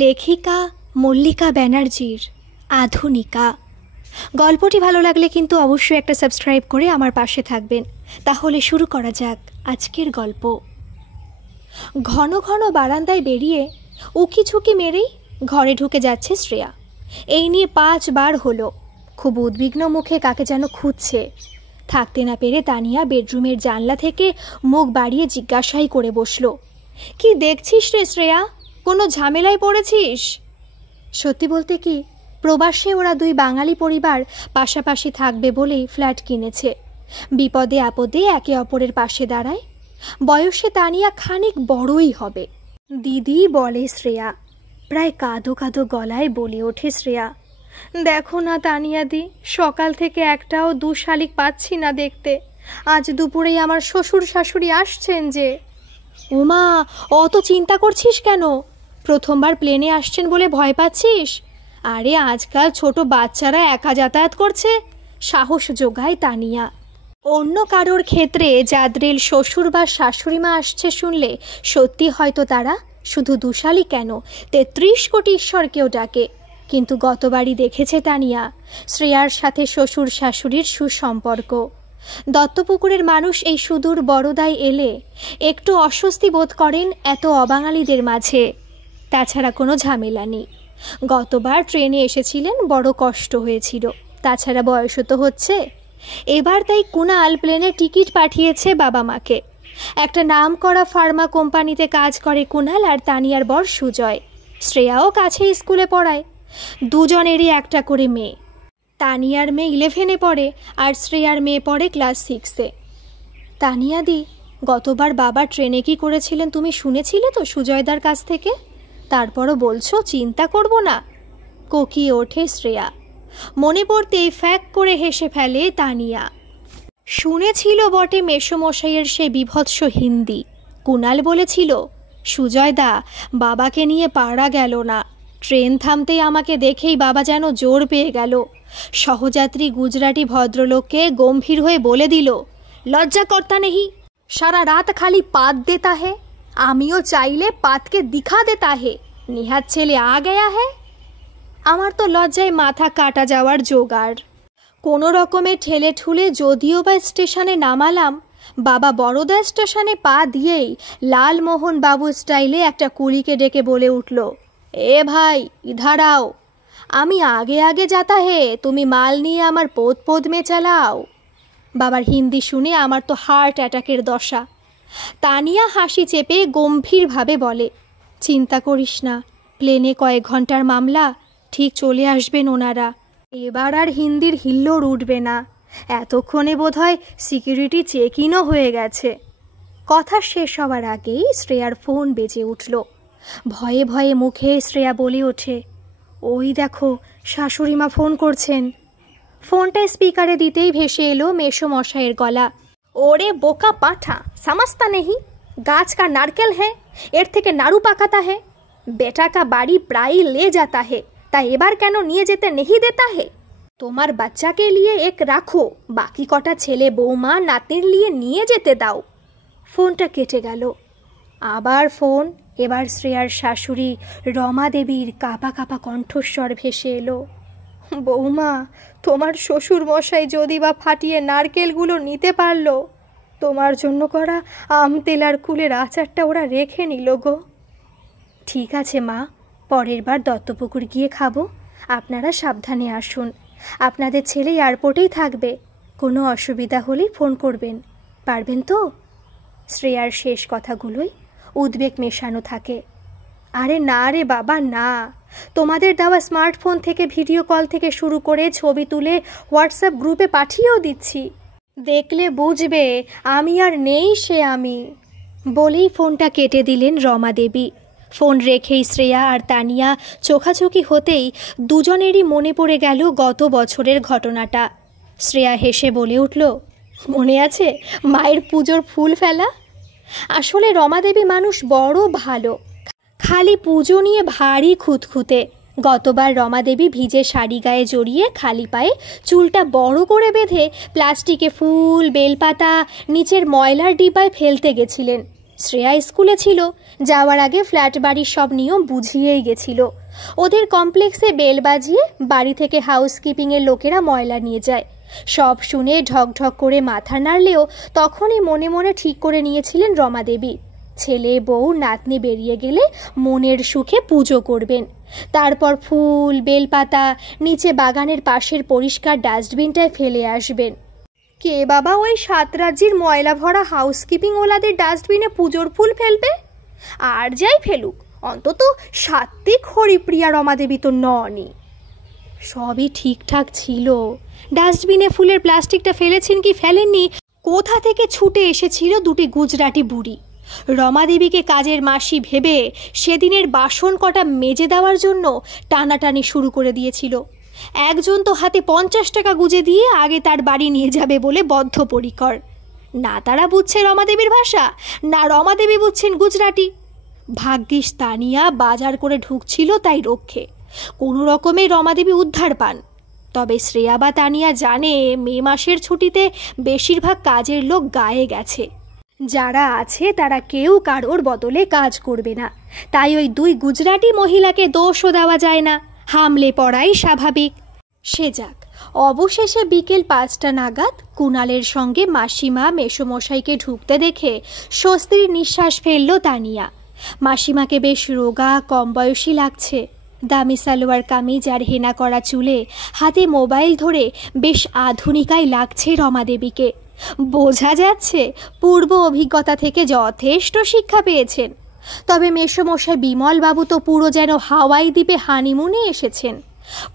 লেখিকা মল্লিকা ব্যানার্জির আধুনিকা। গল্পটি ভালো লাগলে কিন্তু অবশ্যই একটা সাবস্ক্রাইব করে আমার পাশে থাকবেন। তাহলে শুরু করা যাক আজকের গল্প। ঘন ঘন বারান্দায় বেরিয়ে উকি ঝুঁকি মেরেই ঘরে ঢুকে যাচ্ছে শ্রেয়া। এই নিয়ে 5 বার হলো। খুব উদ্বিগ্ন মুখে কাকে যেন খুঁজছে। থাকতে না পেরে তানিয়া বেডরুমের জানলা থেকে মুখ বাড়িয়ে জিজ্ঞাসাই করে বসল, কি দেখছিস রে শ্রেয়া? কোনো ঝামেলায় পড়েছিস? সত্যি বলতে কি, প্রবাসে ওরা 2 বাঙালি পরিবার পাশাপাশি থাকবে বলেই ফ্ল্যাট কিনেছে। বিপদে আপদে একে অপরের পাশে দাঁড়ায়। বয়সে তানিয়া খানিক বড়ই হবে। দিদি বলে শ্রেয়া। প্রায় কাঁদো কাঁদো গলায় বলে ওঠে শ্রেয়া, দেখো না তানিয়াদি, সকাল থেকে একটাও 2 শালিক পাচ্ছি না দেখতে। আজ দুপুরেই আমার শ্বশুর শাশুড়ি আসছেন যে। ওমা, অত চিন্তা করছিস কেন? প্রথমবার প্লেনে আসছেন বলে ভয় পাচ্ছিস? আরে আজকাল ছোট বাচ্চারা একা যাতায়াত করছে, সাহস যোগায় তানিয়া। অন্য কারোর ক্ষেত্রে যাদের শ্বশুর বা শাশুড়ি মা আসছে শুনলে সত্যি হয়তো তারা শুধু 2 শালিক কেন 33 কোটি ঈশ্বরকেও ডাকে। কিন্তু গতবারই দেখেছে তানিয়া শ্রেয়ার সাথে শ্বশুর শাশুড়ির সুসম্পর্ক। দত্তপুকুরের মানুষ এই সুদূর বড়দায় এলে একটু অস্বস্তি বোধ করেন এত অবাঙালিদের মাঝে। তাছাড়া কোনো ঝামেলা নেই। গতবার ট্রেনে এসেছিলেন, বড় কষ্ট হয়েছিল। তাছাড়া বয়সও তো হচ্ছে। এবার তাই কুনাল প্লেনে টিকিট পাঠিয়েছে বাবা মাকে। একটা নামকরা ফার্মা কোম্পানিতে কাজ করে কুনাল আর তানিয়ার বর সুজয়। শ্রেয়াও কাছে স্কুলে পড়ায়। দুজনেরই একটা করে মেয়ে। তানিয়ার মেয়ে 11-এ পড়ে আর শ্রেয়ার মেয়ে পড়ে ক্লাস 6-এ। তানিয়াদি, গতবার বাবা ট্রেনে কি করেছিলেন তুমি শুনেছিলে তো সুজয়দার কাছ থেকে? তারপরও বলছো চিন্তা করব না? কোকিয়ে ওঠে শ্রেয়া। মনে পড়তেই ফ্যাক করে হেসে ফেলে তানিয়া। শুনেছিল বটে মেসোমশাইয়ের সে বিভৎস হিন্দি। কুনাল বলেছিল, সুজয়দা বাবাকে নিয়ে পারা গেল না। ট্রেন থামতেই আমাকে দেখেই বাবা যেন জোর পেয়ে গেল। সহযাত্রী গুজরাটি ভদ্রলোককে গম্ভীর হয়ে বলে দিল, লজ্জা করতা নেহি, সারা রাত খালি পাত দেতা হে। আমিও চাইলে পাতকে দিখা দেতা হে। নিহাত ছেলে আ গয়া হে। আমার তো লজ্জায় মাথা কাটা যাওয়ার জোগাড়। কোনো রকমে ঠেলে ঠুলে যদিও বা স্টেশনে নামালাম, বাবা বড়দা স্টেশনে পা দিয়েই লালমোহন বাবু স্টাইলে একটা কুলিকে ডেকে বলে উঠল, এ ভাই ইধার আও। আমি আগে আগে যাতা হে, তুমি মাল নিয়ে আমার পোদ পোদ মে চালাও। বাবার হিন্দি শুনে আমার তো হার্ট অ্যাটাকের দশা। তানিয়া হাসি চেপে গম্ভীরভাবে বলে, চিন্তা করিস না, প্লেনে কয়েক ঘন্টার মামলা, ঠিক চলে আসবেন ওনারা। এবার আর হিন্দির হিল্লোড় উঠবে না। এতক্ষণে বোধহয় সিকিউরিটি চেক ইনও হয়ে গেছে। কথা শেষ হওয়ার আগেই শ্রেয়ার ফোন বেজে উঠল। ভয়ে ভয়ে মুখে শ্রেয়া বলে ওঠে, ওই দেখো শাশুড়িমা ফোন করছেন। ফোনটা স্পিকারে দিতেই ভেসে এলো মেসোমশাইয়ের গলা, ওরে বোকা পাঠা, সমঝতা নেহি, গাছ কা নারকেল হ্যাঁ, এর থেকে নাড়ু পাকাতা হে। বেটা কা বাড়ি প্রায় লে যাতা হে, তা এবার কেন নিয়ে যেতে নেহি দেতা হে? তোমার বাচ্চাকে লিয়ে এক রাখো, বাকি কটা ছেলে বৌমা নাতনির লিয়ে নিয়ে যেতে দাও। ফোনটা কেটে গেল। আবার ফোন। এবার শ্রেয়ার শাশুড়ি রমা দেবীর কাঁপা কাঁপা কণ্ঠস্বর ভেসে এলো, বৌমা, তোমার শ্বশুর মশাই যদি বা ফাটিয়ে নারকেলগুলো নিতে পারলো, তোমার জন্য করা আম তেলার কুলের আচারটা ওরা রেখে নিল গো। ঠিক আছে মা, পরের বার দত্তপুকুর গিয়ে খাবো। আপনারা সাবধানে আসুন। আপনাদের ছেলে এয়ারপোর্টেই থাকবে। কোনো অসুবিধা হলেই ফোন করবেন, পারবেন তো? শ্রেয়ার শেষ কথাগুলোই উদ্বেগ মেশানো থাকে। আরে না রে বাবা না, তোমাদের দেওয়া স্মার্টফোন থেকে ভিডিও কল থেকে শুরু করে ছবি তুলে হোয়াটসঅ্যাপ গ্রুপে পাঠিয়েও দিচ্ছি। দেখলে বুঝবে আমি আর নেই সে আমি। বলেই ফোনটা কেটে দিলেন রমা দেবী। ফোন রেখেই শ্রেয়া আর তানিয়া চোখাচোখি হতেই দুজনেরই মনে পড়ে গেল গত বছরের ঘটনাটা। শ্রেয়া হেসে বলে উঠল, মনে আছে মায়ের পুজোর ফুল ফেলা? আসলে রমা দেবী মানুষ বড় ভালো, খালি পুজো নিয়ে ভারী খুঁতখুঁতে। গতবার রমা দেবী ভিজে শাড়ি গায়ে জড়িয়ে খালি পায়ে চুলটা বড় করে বেঁধে প্লাস্টিকে ফুল বেলপাতা নিচের ময়লার ডিবায় ফেলতে গেছিলেন। শ্রেয়া স্কুলে ছিল, যাওয়ার আগে ফ্ল্যাট বাড়ির সব নিয়ম বুঝিয়েই গেছিল। ওদের কমপ্লেক্সে বেল বাজিয়ে বাড়ি থেকে হাউসকিপিংয়ের লোকেরা ময়লা নিয়ে যায়। সব শুনে ঢকঢক করে মাথা নাড়লেও তখনই মনে মনে ঠিক করে নিয়েছিলেন রমা দেবী, ছেলে বউ নাতনি বেরিয়ে গেলে মনের সুখে পুজো করবেন। তারপর ফুল বেলপাতা নিচে বাগানের পাশের পরিষ্কার ডাস্টবিনটায় ফেলে আসবেন। কে বাবা ওই 7 রাজ্যের ময়লা ভরা হাউসকিপিং ওলাদের ডাস্টবিনে পুজোর ফুল ফেলবে? আর যাই ফেলুক, অন্তত সাত্ত্বিক হরিপ্রিয়া রমা দেবী তো ননি। সবই ঠিকঠাক ছিল। ডাস্টবিনে ফুলের প্লাস্টিকটা ফেলেছেন কি ফেলেননি, কোথা থেকে ছুটে এসেছিল দুটি গুজরাটি বুড়ি। রমা দেবীকে কাজের মাসি ভেবে সেদিনের বাসন কটা মেজে দেওয়ার জন্য টানাটানি শুরু করে দিয়েছিল। একজন তো হাতে 50 টাকা গুজে দিয়ে আগে তার বাড়ি নিয়ে যাবে বলে বদ্ধপরিকর। না তারা বুঝছে রমা দেবীর ভাষা, না রমা দেবী বুঝছেন গুজরাটি। ভাগ্যিস তানিয়া বাজার করে ঢুকছিল তাই রক্ষে, কোনো রকমে রমা দেবী উদ্ধার পান। তবে শ্রেয়া বা তানিয়া জানে মে মাসের ছুটিতে বেশিরভাগ কাজের লোক গায়ে গেছে। যারা আছে তারা কেউ কারোর বদলে কাজ করবে না, তাই ওই 2 গুজরাটি মহিলাকে দোষও দেওয়া যায় না, হামলে পড়াই স্বাভাবিক। সে যাক, অবশেষে বিকেল 5টা নাগাদ কুণালের সঙ্গে মাসিমা মেসোমশাইকে ঢুকতে দেখে স্বস্তির নিঃশ্বাস ফেলল তানিয়া। মাসিমাকে বেশ রোগা কম বয়সী লাগছে। দামি সালোয়ার কামিজ আর হেনা করা চুলে হাতে মোবাইল ধরে বেশ আধুনিকাই লাগছে রমা দেবীকে। বোঝা যাচ্ছে পূর্ব অভিজ্ঞতা থেকে যথেষ্ট শিক্ষা পেয়েছেন। তবে মেসোমশাই বিমল বাবু তো পুরো যেন হাওয়াই দ্বীপে হানিমুনে এসেছেন।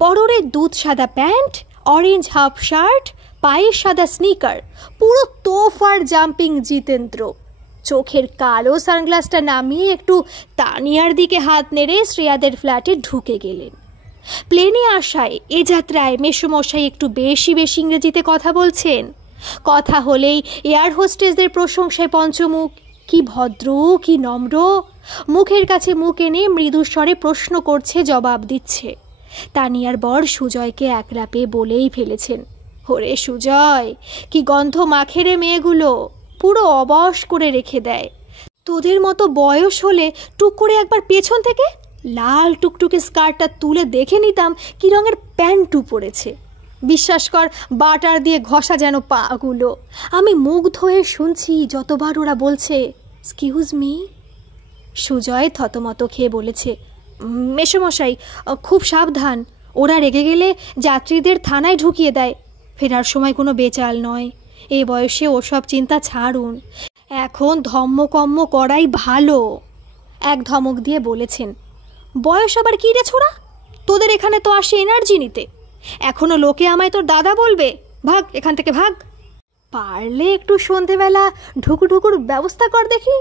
পরনের দুধ সাদা প্যান্ট, অরেঞ্জ হাফ শার্ট, পায়ে সাদা স্নিকার, পুরো তোফার জাম্পিং জিতেন্দ্র। চোখের কালো সানগ্লাসটা নামিয়ে একটু তানিয়ার দিকে হাত নেড়ে শ্রেয়াদের ফ্ল্যাটে ঢুকে গেলেন। প্লেনে আসায় এ যাত্রায় মেসোমশাই একটু বেশি ইংরেজিতে কথা বলছেন। কথা হলেই এয়ার হোস্টেসদের প্রশংসায় পঞ্চমুখ। কি ভদ্র, কি নম্র, মুখের কাছে মুখ এনে মৃদু স্বরে প্রশ্ন করছে, জবাব দিচ্ছে। তানিয়ার বর সুজয়কে একলা পেয়ে বলেই ফেলেছেন, ওরে সুজয়, কি গন্ধ মাখে রে মেয়েগুলো, পুরো অবশ করে রেখে দেয়। তোদের মতো বয়স হলে টুক করে একবার পেছন থেকে লাল টুকটুকে স্কার্টটা তুলে দেখে নিতাম কি রঙের প্যান্টু পরেছে। বিশ্বাস কর, বাটার দিয়ে ঘষা যেন পাগুলো। আমি মুগ্ধ হয়ে শুনছি যতবার ওরা বলছে এক্সকিউজ মি। সুজয় থতমত খেয়ে বলেছে, মেসোমশাই খুব সাবধান, ওরা রেগে গেলে যাত্রীদের থানায় ঢুকিয়ে দেয়। ফেরার সময় কোনো বেচাল নয়। এ বয়সে ওসব চিন্তা ছাড়ুন, এখন ধম্মকম্ম করাই ভালো। এক ধমক দিয়ে বলেছেন, বয়স আবার কী রে ছোড়া, তোদের এখানে তো আসে এনার্জি নিতে, এখনো লোকে আমায় তোর দাদা বলবে, ভাগ এখান থেকে ভাগ। পারলে একটু সন্ধেবেলা ঢুকুঢুকুর ব্যবস্থা কর দেখি।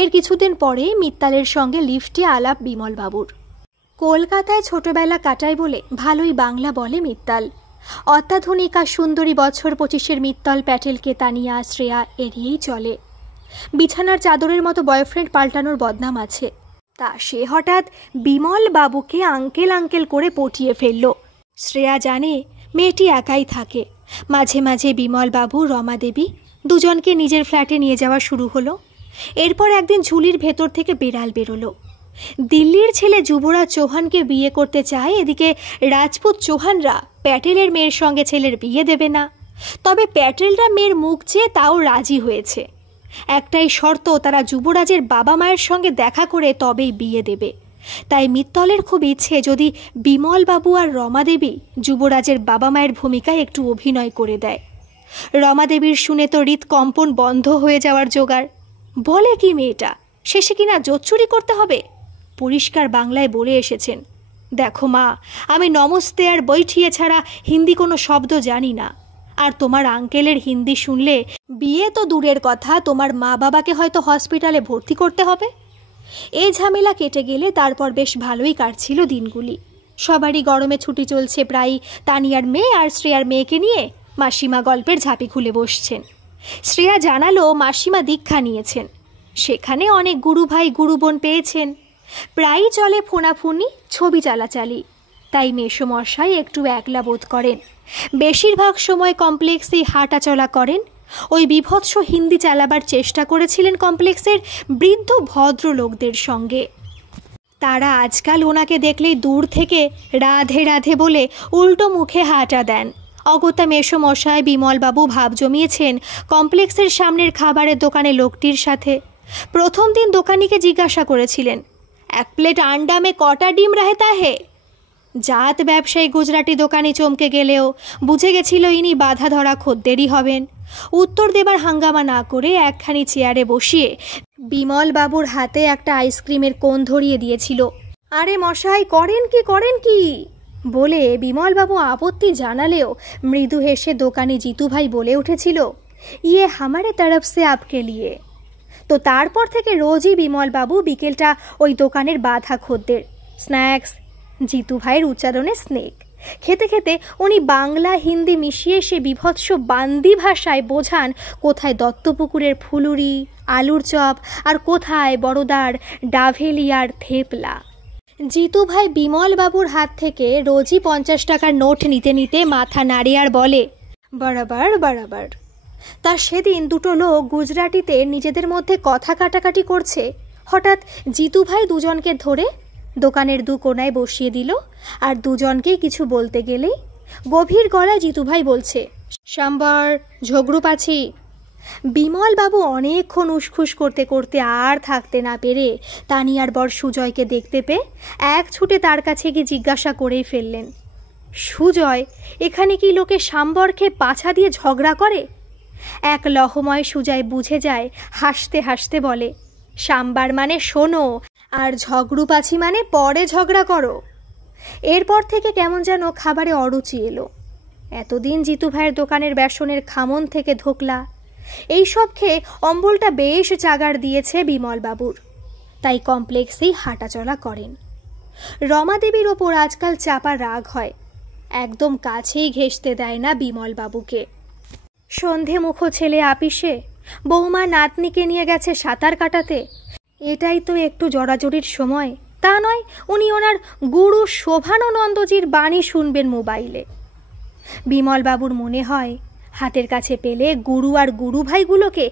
এর কিছুদিন পরে মিত্তালের সঙ্গে লিফটে আলাপ বিমলবাবুর। কলকাতায় ছোটবেলা কাটায় বলে ভালোই বাংলা বলে মিত্তাল। অত্যাধুনিক আর সুন্দরী বছর 25-এর মিত্তল প্যাটেলকে তানিয়া শ্রেয়া এড়িয়েই চলে। বিছানার চাদরের মতো বয়ফ্রেন্ড পাল্টানোর বদনাম আছে। তা সে হঠাৎ বিমল বাবুকে আঙ্কেল আঙ্কেল করে পটিয়ে ফেলল। শ্রেয়া জানে মেয়েটি একাই থাকে। মাঝে মাঝে বিমল বাবু রমা দেবী দুজনকে নিজের ফ্ল্যাটে নিয়ে যাওয়া শুরু হলো। এরপর একদিন ঝুলির ভেতর থেকে বেড়াল বেরোলো। দিল্লির ছেলে যুবরাজ চৌহানকে বিয়ে করতে চায়, এদিকে রাজপুত চৌহানরা প্যাটেলের মেয়ের সঙ্গে ছেলের বিয়ে দেবে না। তবে প্যাটেলরা মেয়ের মুখ চেয়ে তাও রাজি হয়েছে। একটাই শর্ত, তারা যুবরাজের বাবা মায়ের সঙ্গে দেখা করে তবেই বিয়ে দেবে। তাই মিত্তলের খুব ইচ্ছে যদি বিমল বাবু আর রমা দেবী যুবরাজের বাবা মায়ের ভূমিকায় একটু অভিনয় করে দেয়। রমা দেবীর শুনে তো হৃৎকম্পন বন্ধ হয়ে যাওয়ার জোগাড়। বলে কি মেয়েটা, শেষে কিনা জোচ্চুরি করতে হবে। পরিষ্কার বাংলায় বলে এসেছেন, দেখো মা, আমি নমস্তে আর বৈঠিয়ে ছাড়া হিন্দি কোনো শব্দ জানি না। আর তোমার আঙ্কেলের হিন্দি শুনলে বিয়ে তো দূরের কথা, তোমার মা বাবাকে হয়তো হসপিটালে ভর্তি করতে হবে। এই ঝামেলা কেটে গেলে তারপর বেশ ভালোই কাটছিল দিনগুলি। সবারই গরমে ছুটি চলছে প্রায়। তানিয়ার মেয়ে আর শ্রেয়ার মেয়েকে নিয়ে মাসিমা গল্পের ঝাঁপি খুলে বসছেন। শ্রেয়া জানালো মাসিমা দীক্ষা নিয়েছেন, সেখানে অনেক গুরু ভাই গুরু বোন পেয়েছেন। প্রায়ই চলে ফোনাফুনি, ছবি চালাচালি। তাই মেসোমশাই একটু একলা বোধ করেন। বেশিরভাগ সময় কমপ্লেক্সেই হাঁটা চলা করেন, ওই বিভৎস হিন্দি চালাবার চেষ্টা করেছিলেন কমপ্লেক্সের বৃদ্ধ ভদ্রলোকদের সঙ্গে। তারা আজকাল ওনাকে দেখলেই দূর থেকে রাধে রাধে বলে উল্টো মুখে হাঁটা দেন। অগত্যা মেসোমশাই বিমলবাবু ভাব জমিয়েছেন কমপ্লেক্সের সামনের খাবারের দোকানে লোকটির সাথে। প্রথম দিন দোকানিকে জিজ্ঞাসা করেছিলেন, 1 প্লেট আন্ডা মে কটা ডিম রাহেতা হে? জাত ব্যবসায়ী গুজরাটি দোকানি চমকে গেলেও বুঝে গেছিল ইনি বাধা ধরা খদ্দেরই হবেন। উত্তর দেবার হাঙ্গামা না করে একখানি চেয়ারে বসিয়ে বিমলবাবুর হাতে একটা আইসক্রিমের কোণ ধরিয়ে দিয়েছিল। আরে মশাই, করেন কি বলে বিমলবাবু আপত্তি জানালেও মৃদু হেসে দোকানি জিতুভাই বলে উঠেছিল, ইয়ে হামারে তরফ সে আপকে লিয়ে। তো তারপর থেকে রোজই বিমলবাবু বিকেলটা ওই দোকানের বাধা খদ্দের। স্ন্যাক্স, জিতুভাইয়ের উচ্চারণে স্নেক। খেতে খেতে উনি বাংলা হিন্দি মিশিয়ে সে বিভৎস বান্দি ভাষায় বোঝান কোথায় দত্তপুকুরের ফুলুরি, আলুর চপ, আর কোথায় বড়দার ডাভেলিয়ার থেপলা। জিতুভাই বিমলবাবুর হাত থেকে রোজই 50 টাকার নোট নিতে নিতে মাথা নাড়ে আর বলে, বরাবর বরাবর। তার সেদিন দুটো লোক গুজরাটিতে নিজেদের মধ্যে কথা কাটাকাটি করছে। হঠাৎ জিতুভাই দুজনকে ধরে দোকানের 2 কোণায় বসিয়ে দিল, আর দুজনকে কিছু বলতে গেলেই গভীর গলায় জিতুভাই বলছে, সাম্বার ঝগড়ু পাছি। বিমলবাবু অনেকক্ষণ উসখুস করতে করতে আর থাকতে না পেরে তানিয়ার বর সুজয়কে দেখতে পেয়ে এক ছুটে তার কাছে গিয়ে জিজ্ঞাসা করেই ফেললেন, সুজয়, এখানে কি লোকে সাম্বর খেয়ে পাছা দিয়ে ঝগড়া করে? এক লহময় সুজয় বুঝে যায়, হাসতে হাসতে বলে, সাম্বার মানে শোনো, আর ঝগড়ু পাছি মানে পরে ঝগড়া করো। এরপর থেকে কেমন যেন খাবারে অরুচি এলো। এতদিন জিতু ভাইয়ের দোকানের বেসনের খামন থেকে ধোকলা এইসব খেয়ে অম্বলটা বেশ জাগার দিয়েছে বিমলবাবুর। তাই কমপ্লেক্সেই হাঁটাচলা করেন। রমাদেবীর ওপর আজকাল চাপা রাগ হয়, একদম কাছেই ঘেঁষতে দেয় না বিমলবাবুকে। সন্ধে মুখো ছেলে আপিসে, বৌমা নাতনিকে নিয়ে গেছে সাঁতার কাটাতে, এটাই তো একটু জড়াজড়ির সময়। তা নয় উনি ওনার গুরু শোভানন্দজির বাণী শুনবেন মোবাইলে। বিমলবাবুর মনে হয় হাতের কাছে পেলে গুরু আর গুরু ভাইগুলোকে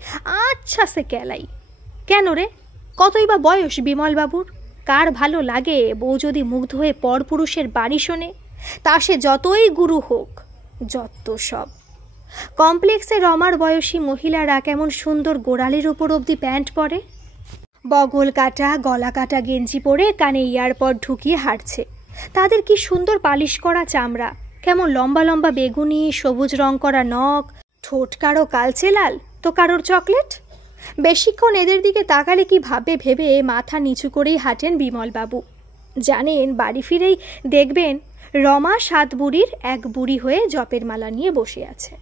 আচ্ছা সে কেলাই। কেন রে, কতই বা বয়স বিমলবাবুর? কার ভালো লাগে বউ যদি মুগ্ধ হয়ে পরপুরুষের বাণী শোনে, তা সে যতই গুরু হোক, যত সব। কমপ্লেক্সে রমার বয়সী মহিলারা কেমন সুন্দর গোড়ালির উপর অবধি প্যান্ট পরে, বগল কাটা গলা কাটা গেঞ্জি পরে কানে ইয়ারপড ঢুকিয়ে হাঁটছে। তাদের কি সুন্দর পালিশ করা চামড়া, কেমন লম্বা লম্বা বেগুনি সবুজ রং করা নখ, ঠোঁট কারো কালচে লাল তো কারোর চকলেট। বেশিক্ষণ এদের দিকে তাকালে কি ভাবে ভেবে মাথা নিচু করেই হাঁটেন বিমলবাবু। জানেন বাড়ি ফিরেই দেখবেন রমা 7 বুড়ির এক বুড়ি হয়ে জপের মালা নিয়ে বসে আছে।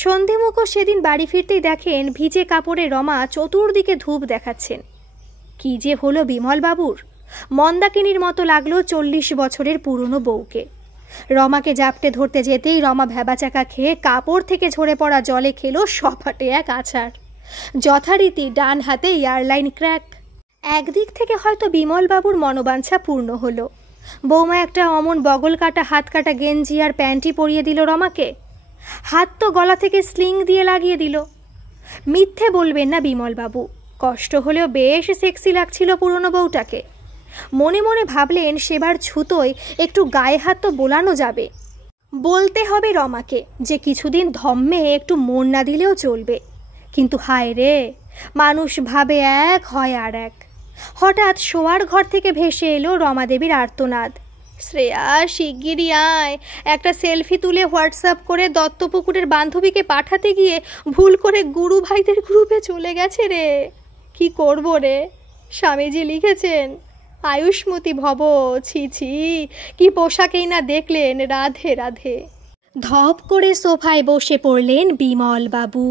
সন্ধে মুখো সেদিন বাড়ি ফিরতেই দেখেন ভিজে কাপড়ে রমা চতুর্দিকে ধূপ দেখাচ্ছেন। কি যে হলো বিমলবাবুর, মন্দাকিনীর মতো লাগলো 40 বছরের পুরনো বউকে। রমাকে জাপটে ধরতে যেতেই রমা ভ্যাবাচাকা খেয়ে কাপড় থেকে ঝরে পড়া জলে খেলো সপাটে এক আছাড়। যথারীতি ডান হাতে এয়ারলাইন ক্র্যাক। একদিক থেকে হয়তো বিমলবাবুর মনোবাঞ্ছা পূর্ণ হলো। বৌমা একটা অমন বগল কাটা হাত কাটা গেঞ্জি আর প্যান্টি পরিয়ে দিল রমাকে। হাত তো গলা থেকে স্লিং দিয়ে লাগিয়ে দিল। মিথ্যে বলবেন না বিমলবাবু, কষ্ট হলেও বেশ সেক্সি লাগছিল পুরনো বউটাকে। মনে মনে ভাবলেন সেবার ছুতোয় একটু গায়ে হাত তো বোলানো যাবে। বলতে হবে রমাকে যে কিছুদিন ধম্মে একটু মন না দিলেও চলবে। কিন্তু হায় রে, মানুষ ভাবে এক হয় আর এক। হঠাৎ শোয়ার ঘর থেকে ভেসে এলো রমাদেবীর আর্তনাদ, শ্রেয়া শিগগিরই আয়, একটা সেলফি তুলে হোয়াটসঅ্যাপ করে দত্তপুকুরের বান্ধবীকে পাঠাতে গিয়ে ভুল করে গুরু ভাইদের গ্রুপে চলে গেছে রে। কি করব রে? স্বামীজি লিখেছেন, আয়ুষ্মতি ভব। ছি ছি, কি পোশাকেই না দেখলেন, রাধে রাধে। ধপ করে সোফায় বসে পড়লেন বিমলবাবু।